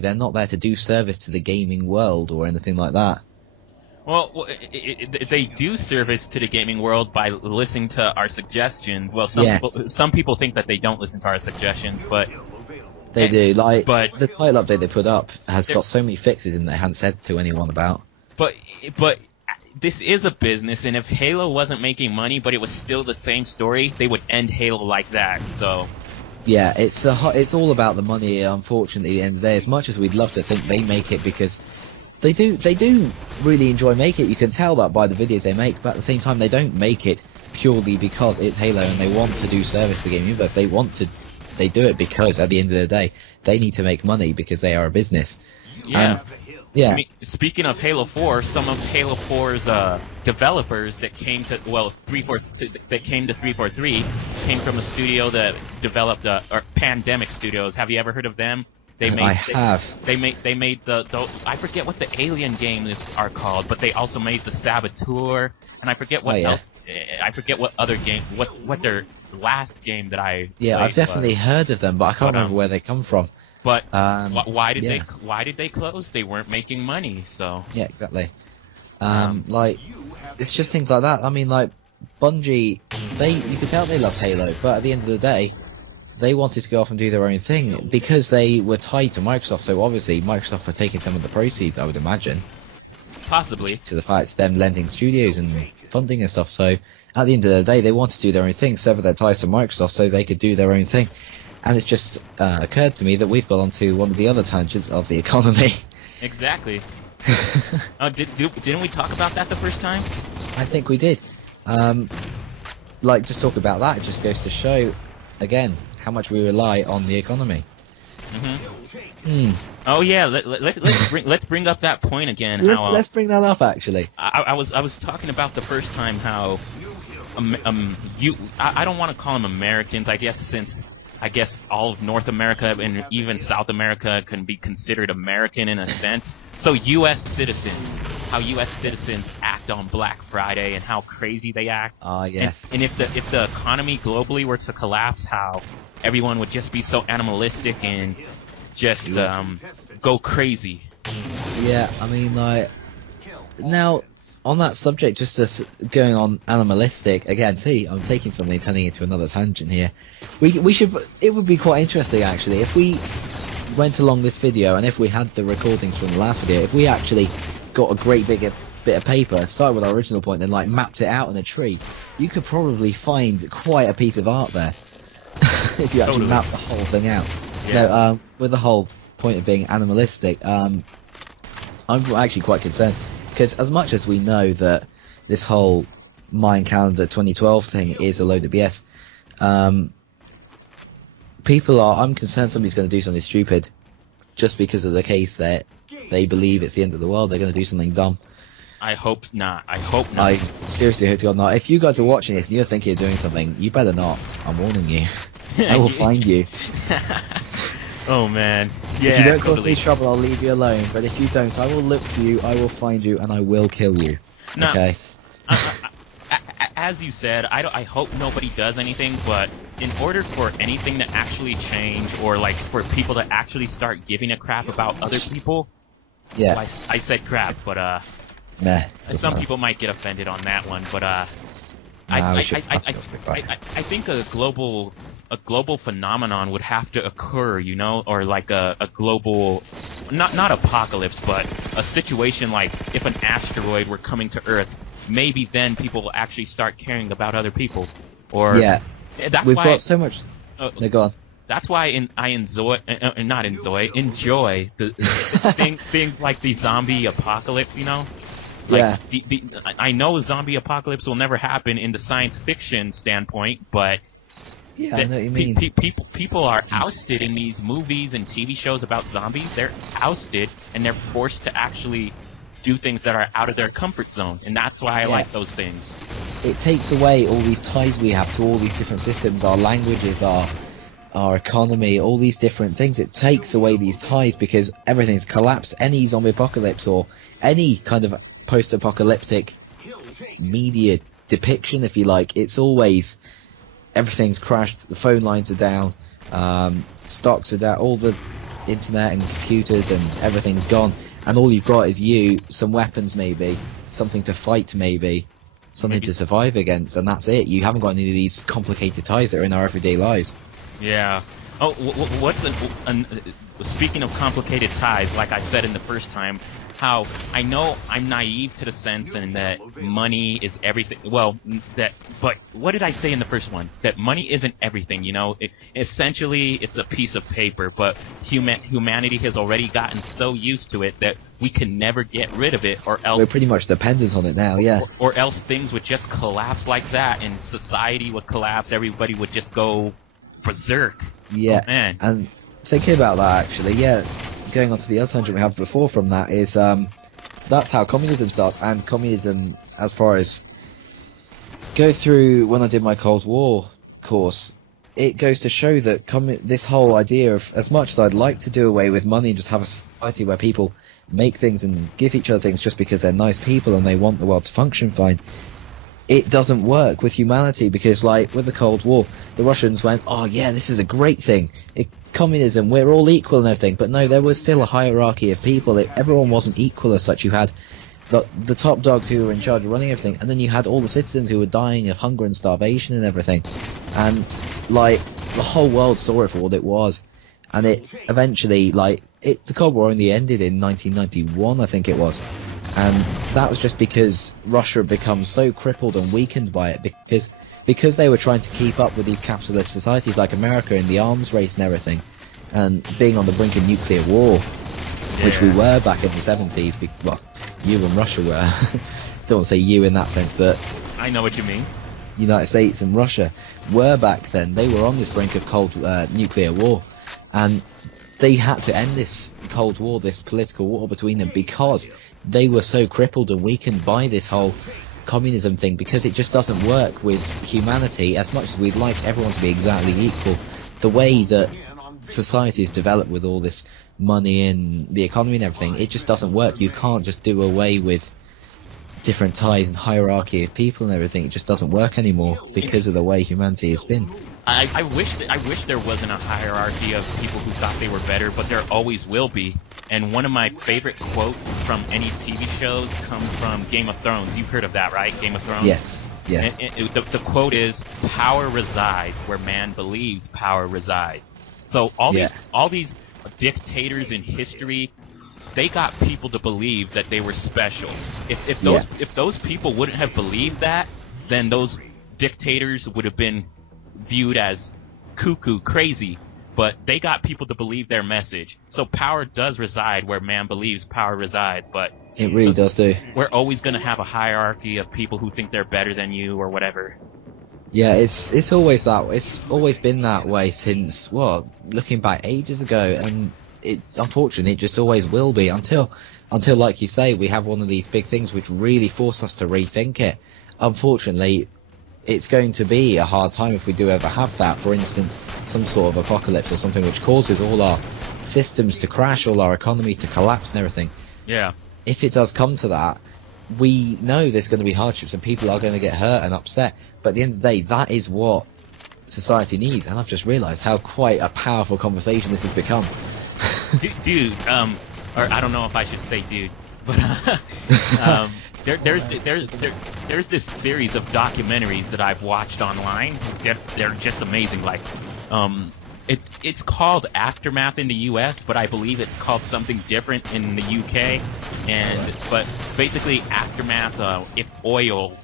They're not there to do service to the gaming world or anything like that. Well, they do service to the gaming world by listening to our suggestions. Well, some people think that they don't listen to our suggestions, but they do. Like, but the title update they put up has got so many fixes in they hadn't said to anyone about. But this is a business, and if Halo wasn't making money, but it was still the same story, they would end Halo like that. So. Yeah, it's all about the money. Unfortunately, at the end of the day, as much as we'd love to think they make it, because they do really enjoy making it. You can tell that by the videos they make, but at the same time, they don't make it purely because it's Halo and they want to do service to the game universe. They do it because at the end of the day, they need to make money because they are a business. Yeah. Yeah. I mean, speaking of Halo 4, some of Halo 4's developers that came to 343 came from a studio that developed or Pandemic Studios. Have you ever heard of them? They made the I forget what the Alien games are called, but they also made the Saboteur, and I forget what else. I forget what other game, what their last game that I played I've definitely heard of them, but I can't remember where they come from. But why did they close? They weren't making money, so. Yeah, exactly. Like, it's just things like that. I mean, like, Bungie, you could tell they loved Halo, but at the end of the day, they wanted to go off and do their own thing because they were tied to Microsoft. So obviously, Microsoft were taking some of the proceeds, I would imagine. Possibly. To the fact them lending studios and funding and stuff. So at the end of the day, they wanted to do their own thing, sever their ties to Microsoft so they could do their own thing. And it's just occurred to me that we've got onto one of the other tangents of the economy. Exactly. Didn't we talk about that the first time? I think we did. Like, just talk about that. It just goes to show, again, how much we rely on the economy. Oh yeah, let's bring up that point again. Let's bring that up. Actually, I was talking about the first time how I don't want to call them Americans. I guess all of North America and even South America can be considered American in a sense. So U.S. citizens, how U.S. citizens act on Black Friday and how crazy they act. Yes. And if the economy globally were to collapse, how everyone would just be so animalistic and just go crazy. Yeah, I mean, like, now on that subject, just going on animalistic again. See, I'm taking something and turning it into another tangent here. We should. It would be quite interesting actually if we went along this video and if we had the recordings from the last video. If we actually got a great big bit of paper, started with our original point, and like mapped it out in a tree, you could probably find quite a piece of art there if you actually map the whole thing out. Yeah. No, with the whole point of being animalistic, I'm actually quite concerned. Because as much as we know that this whole Mayan calendar 2012 thing is a load of BS, I'm concerned somebody's going to do something stupid just because of the case that they believe it's the end of the world. They're going to do something dumb. I hope not. I hope not. I seriously hope to God not. If you guys are watching this and you're thinking of doing something, you better not. I'm warning you. I will find you. Oh man. Yeah, if you don't cause me trouble, I'll leave you alone. But if you don't, I will look for you, I will find you, and I will kill you. No, okay? As you said, I hope nobody does anything, but in order for anything to actually change, or like for people to actually start giving a crap about other people, yeah. Well, I said crap, but nah, some people might get offended on that one, but I think a global phenomenon would have to occur, you know, or like a global, not apocalypse, but a situation like if an asteroid were coming to Earth, maybe then people will actually start caring about other people. Or we've got so much. No, go on. That's why I enjoy the things like the zombie apocalypse, you know. Like, I know zombie apocalypse will never happen in the science fiction standpoint, but yeah, I know what you mean. People are ousted in these movies and TV shows about zombies. They're ousted and they're forced to actually do things that are out of their comfort zone, and that's why I like those things. It takes away all these ties we have to all these different systems, our languages, our economy, all these different things. It takes away these ties because everything's collapsed. Any zombie apocalypse or any kind of post-apocalyptic media depiction, if you like, it's always everything's crashed, the phone lines are down, stocks are down, all the internet and computers and everything's gone, and all you've got is you, some weapons maybe, something to fight maybe, something to survive against, and that's it. You haven't got any of these complicated ties that are in our everyday lives. Yeah. Oh, speaking of complicated ties, like I said in the first time, how I know I'm naive to the sense and that money is everything. Well, but what did I say in the first one? That money isn't everything, you know? Essentially, it's a piece of paper, but humanity has already gotten so used to it that we can never get rid of it, or else... We're pretty much dependent on it now, yeah. Or else things would just collapse like that, and society would collapse, everybody would just go berserk. Yeah, oh, man. And thinking about that, actually, yeah, going on to the other tangent we had before from that is, that's how communism starts, and communism, as far as go through when I did my Cold War course, it goes to show that this whole idea of, as much as I'd like to do away with money and just have a society where people make things and give each other things just because they're nice people and they want the world to function fine, it doesn't work with humanity, because like with the Cold War, the Russians went, oh yeah, this is a great thing, communism, we're all equal and everything, but no, there was still a hierarchy of people. Everyone wasn't equal as such. You had the top dogs who were in charge of running everything, and then you had all the citizens who were dying of hunger and starvation and everything, and like the whole world saw it for what it was. And it eventually, the Cold War only ended in 1991, I think it was. And that was just because Russia had become so crippled and weakened by it, because they were trying to keep up with these capitalist societies like America in the arms race and everything, and being on the brink of nuclear war, which we were back in the 70s. Well, you and Russia were. Don't want to say you in that sense, but I know what you mean. United States and Russia were back then. They were on this brink of nuclear war, and they had to end this Cold War, this political war between them, because they were so crippled and weakened by this whole communism thing, because it just doesn't work with humanity. As much as we'd like everyone to be exactly equal, the way that societies develop with all this money and the economy and everything, it just doesn't work. You can't just do away with different ties and hierarchy of people and everything. It just doesn't work anymore because of the way humanity has been. I wish there wasn't a hierarchy of people who thought they were better, but there always will be. And one of my favorite quotes from any TV shows come from Game of Thrones. You've heard of that, right? Game of Thrones? Yes. Yes. And the quote is, "Power resides where man believes power resides." So all these dictators in history, they got people to believe that they were special. If those people wouldn't have believed that, then those dictators would have been viewed as cuckoo, crazy. But they got people to believe their message. So power does reside where man believes power resides. But it really does do. We're always going to have a hierarchy of people who think they're better than you or whatever. Yeah, it's always that. It's always been that way since, well, looking back ages ago, and it's unfortunate. It just always will be until, like you say, we have one of these big things which really force us to rethink it. Unfortunately, it's going to be a hard time if we do ever have that. For instance, some sort of apocalypse or something which causes all our systems to crash, all our economy to collapse and everything. Yeah. If it does come to that, we know there's going to be hardships and people are going to get hurt and upset. But at the end of the day, that is what society needs. And I've just realised how quite a powerful conversation this has become. Dude, or I don't know if I should say dude, but there's this series of documentaries that I've watched online. They're just amazing. Like, it's called Aftermath in the U.S., but I believe it's called something different in the U.K. But basically, Aftermath, if oil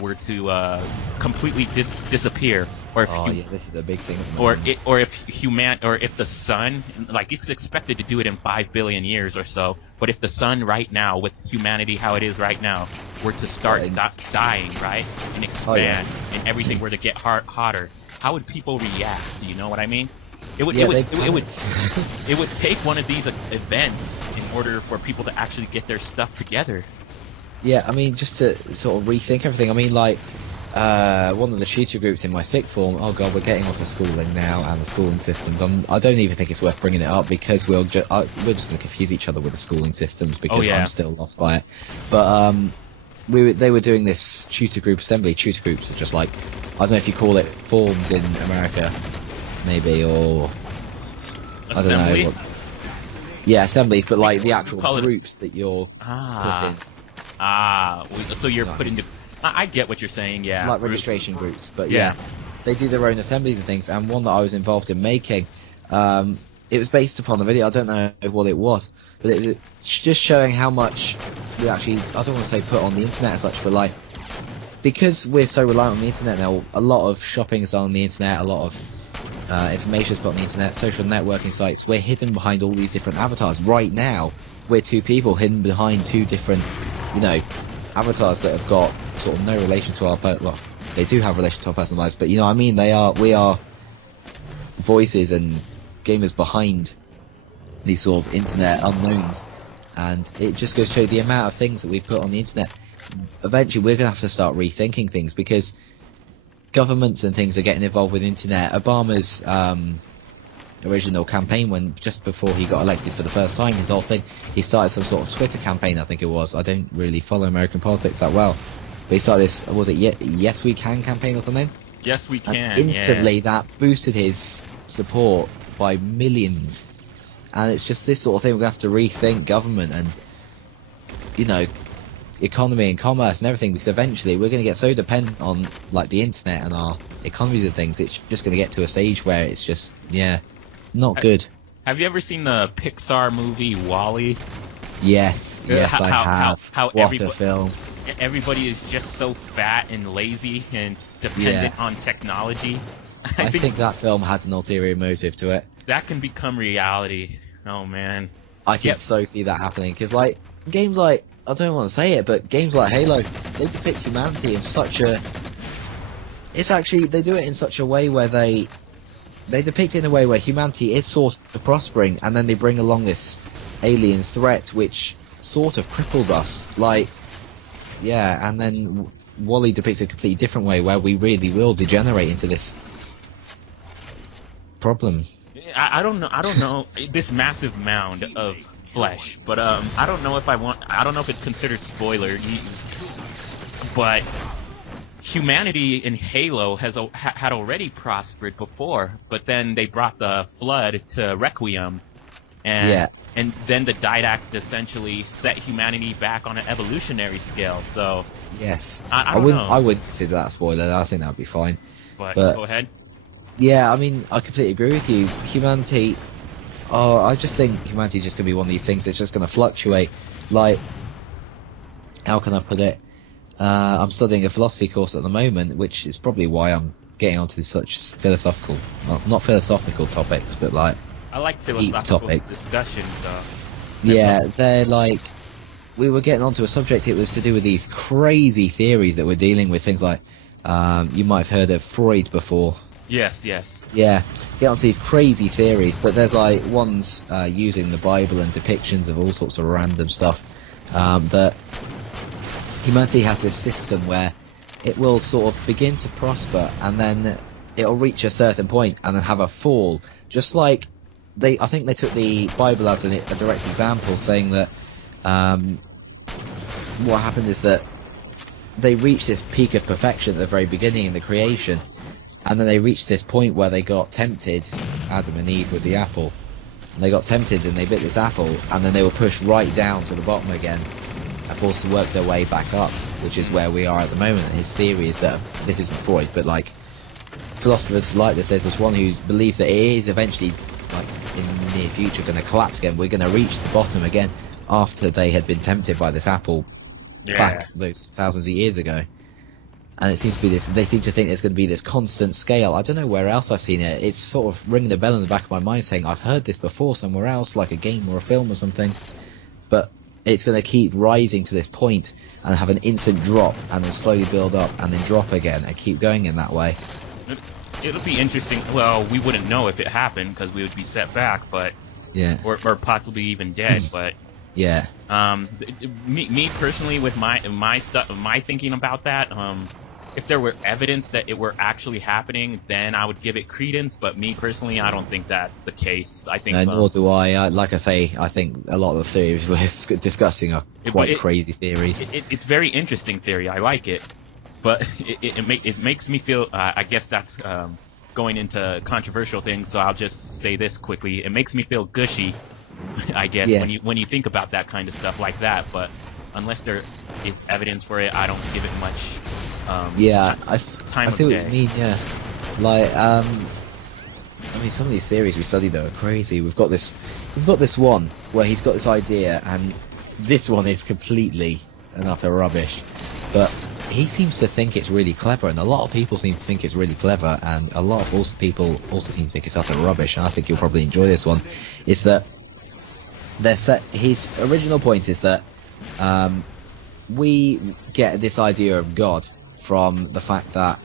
were to completely disappear, or if this is a big thing. Or if the sun, like, it's expected to do it in 5 billion years or so, but if the sun right now, with humanity how it is right now, were to start dying, right, and expand, and everything were to get hotter, how would people react? Do you know what I mean? It would take one of these events in order for people to actually get their stuff together. Yeah, I mean, just to sort of rethink everything. I mean, like, one of the tutor groups in my sixth form, oh god, we're getting onto schooling now and the schooling systems. I don't even think it's worth bringing it up, because we're just going to confuse each other with the schooling systems, because I'm still lost by it. But they were doing this tutor group assembly. Tutor groups are just like, I don't know if you call it forms in America, maybe, or assembly? I don't know. Yeah, assemblies, but like the We actual call it groups that you're put in. So you're put into. I get what you're saying. Yeah, Like groups. registration groups, but yeah, they do their own assemblies and things. And one that I was involved in making, it was based upon a video. I don't know what it was, but it was just showing how much we actually, I don't want to say put on the internet as such, but like, because we're so reliant on the internet now, a lot of shopping is on the internet, a lot of information is put on the internet, social networking sites, we're hidden behind all these different avatars. Right now, we're two people hidden behind two different, you know, avatars that have got sort of no relation to our, well, they do have relation to our personal lives, but you know what I mean, we are voices and gamers behind these sort of internet unknowns, and it just goes to show the amount of things that we put on the internet. Eventually we're going to have to start rethinking things, because governments and things are getting involved with the internet. Obama's original campaign, when just before he got elected for the first time, his whole thing, he started some sort of Twitter campaign, I think it was. I don't really follow American politics that well, but he started this, was it Yes We Can campaign or something? Yes We Can. And instantly that boosted his support by millions. And it's just this sort of thing, we're going to have to rethink government and, you know, economy and commerce and everything, because eventually we're going to get so dependent on like the internet and our economies and things, it's just going to get to a stage where it's just, yeah, not good. Have you ever seen the Pixar movie WALL-E? Yes, yes, I have. How what a film. Everybody is just so fat and lazy and dependent on technology. I think that film had an ulterior motive to it. That can become reality. Oh man. I can so see that happening, because like games like, I don't want to say it, but games like Halo, they depict humanity in such a, it's actually, they do it in such a way where they depict it in a way where humanity is sort of prospering, and then they bring along this alien threat which sort of cripples us, like, yeah, and then WALL-E depicts a completely different way where we really will degenerate into this problem. I don't know this massive mound of flesh, but I don't know if it's considered spoiler, but humanity in Halo had already prospered before, but then they brought the flood to Requiem, and then the Didact essentially set humanity back on an evolutionary scale. So yes, I wouldn't consider that a spoiler. I think that'd be fine. But go ahead. Yeah, I mean, I completely agree with you. Humanity, I just think humanity is just going to be one of these things that's just going to fluctuate. Like, how can I put it? I'm studying a philosophy course at the moment, which is probably why I'm getting onto such philosophical, well, not philosophical topics, but like, I like philosophical topics. Discussions, so. Yeah, they're like, we were getting onto a subject, it was to do with these crazy theories that we're dealing with, things like, you might have heard of Freud before. Yes, yes. Yeah, get onto these crazy theories, but there's like ones using the Bible and depictions of all sorts of random stuff, that humanity has this system where it will sort of begin to prosper, and then it'll reach a certain point and then have a fall. Just like I think they took the Bible as a direct example, saying that what happened is that they reached this peak of perfection at the very beginning in the creation, and then they reached this point where they got tempted, Adam and Eve with the apple, and they got tempted and they bit this apple, and then they were pushed right down to the bottom again and forced to work their way back up, which is where we are at the moment. And his theory is that, this isn't Freud, but like philosophers like this, there's this one who believes that it is eventually, like in the near future, going to collapse again. We're going to reach the bottom again after they had been tempted by this apple back those thousands of years ago. And it seems to be this, they seem to think there's going to be this constant scale. I don't know where else I've seen it. It's sort of ringing a bell in the back of my mind saying I've heard this before somewhere else, like a game or a film or something. But it's going to keep rising to this point and have an instant drop and then slowly build up and then drop again and keep going in that way. It'll be interesting. Well, we wouldn't know if it happened because we would be set back, but yeah, or possibly even dead. But yeah, me personally, with my stuff, my thinking about that, if there were evidence that it were actually happening, then I would give it credence. But me personally, I don't think that's the case. I think nor do I. Like I say, I think a lot of the theories we're discussing are quite crazy theories. It's very interesting theory. I like it, but it makes me feel. I guess that's going into controversial things. So I'll just say this quickly. It makes me feel gushy I guess Yes. when you think about that kind of stuff like that. But unless there is evidence for it, I don't give it much. Yeah, time I see of what day. you mean. Yeah, like I mean, some of these theories we study though are crazy. We've got this one where he's got this idea, and this one is completely and utter rubbish. But he seems to think it's really clever, and a lot of people seem to think it's really clever, and a lot of people also seem to think it's utter rubbish. And I think you'll probably enjoy this one. Is that his original point is that we get this idea of God from the fact that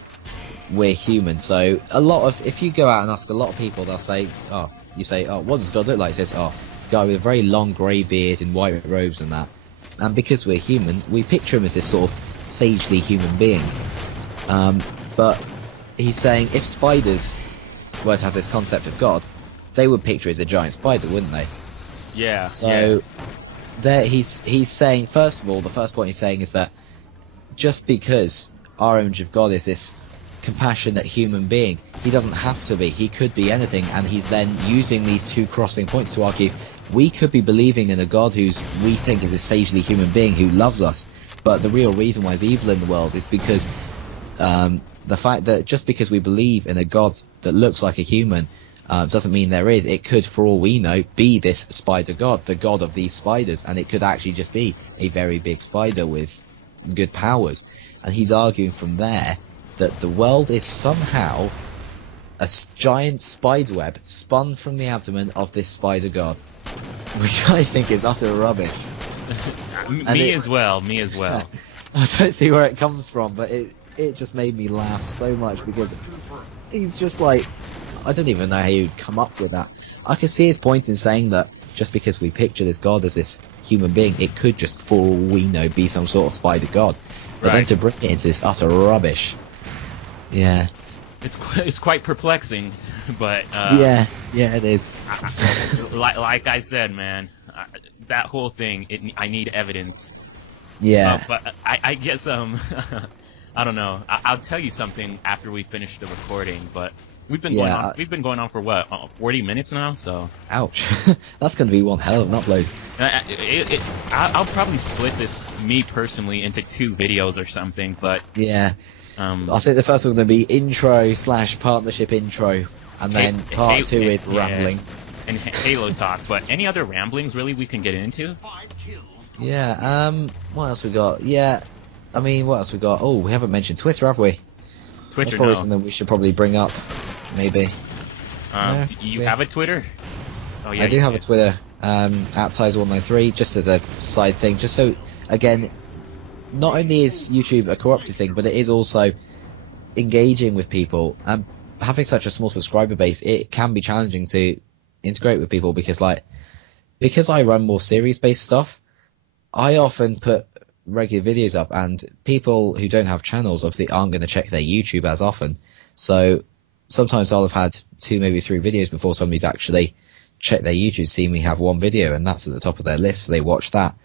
we're human. So if you go out and ask a lot of people, they'll say, oh, what does God look like? It says, oh, guy with a very long grey beard and white robes and that. And because we're human, we picture him as this sort of sagely human being. But he's saying if spiders were to have this concept of God, they would picture it as a giant spider, wouldn't they? Yeah. So there he's saying, first of all, the first point he's saying is that just because our image of God is this compassionate human being, he doesn't have to be. He could be anything, and he's then using these two crossing points to argue we could be believing in a God we think is a sagely human being who loves us, but the real reason why there's evil in the world is because the fact that just because we believe in a God that looks like a human doesn't mean there is. It could, for all we know, be this spider god, the god of these spiders, and it could actually just be a very big spider with good powers. And he's arguing from there that the world is somehow a giant spiderweb spun from the abdomen of this spider god, which I think is utter rubbish. Me as well. I don't see where it comes from, but it just made me laugh so much because he's just like, I don't even know how you'd come up with that. I can see his point in saying that just because we picture this god as this human being, it could just, for all we know, be some sort of spider god. But then to bring it into this utter rubbish, yeah. It's quite perplexing, but yeah, it is. like I said, man, that whole thing, I need evidence. Yeah. But I guess I don't know. I'll tell you something after we finish the recording, but we've been going on for what, 40 minutes now, so. Ouch. That's going to be one hell of an upload. I'll probably split this, me personally, into 2 videos or something, but. Yeah. I think the first one's going to be intro/partnership intro, and then part 2 is rambling. And Halo talk, but any other ramblings really we can get into? Yeah, what else we got? Yeah, I mean, what else we got? Oh, we haven't mentioned Twitter, have we? Twitter, That's probably something we should probably bring up, maybe. Do you have a Twitter? Oh, yeah, I do have a Twitter, at Tyzer193, just as a side thing, just so, again, not only is YouTube a corrupted thing, but it is also engaging with people. And having such a small subscriber base, it can be challenging to integrate with people because I run more series-based stuff, I often put regular videos up, and people who don't have channels obviously aren't going to check their YouTube as often. So sometimes I'll have had 2, maybe 3 videos before somebody's actually checked their YouTube, seen me have 1 video, and that's at the top of their list, so they watch that.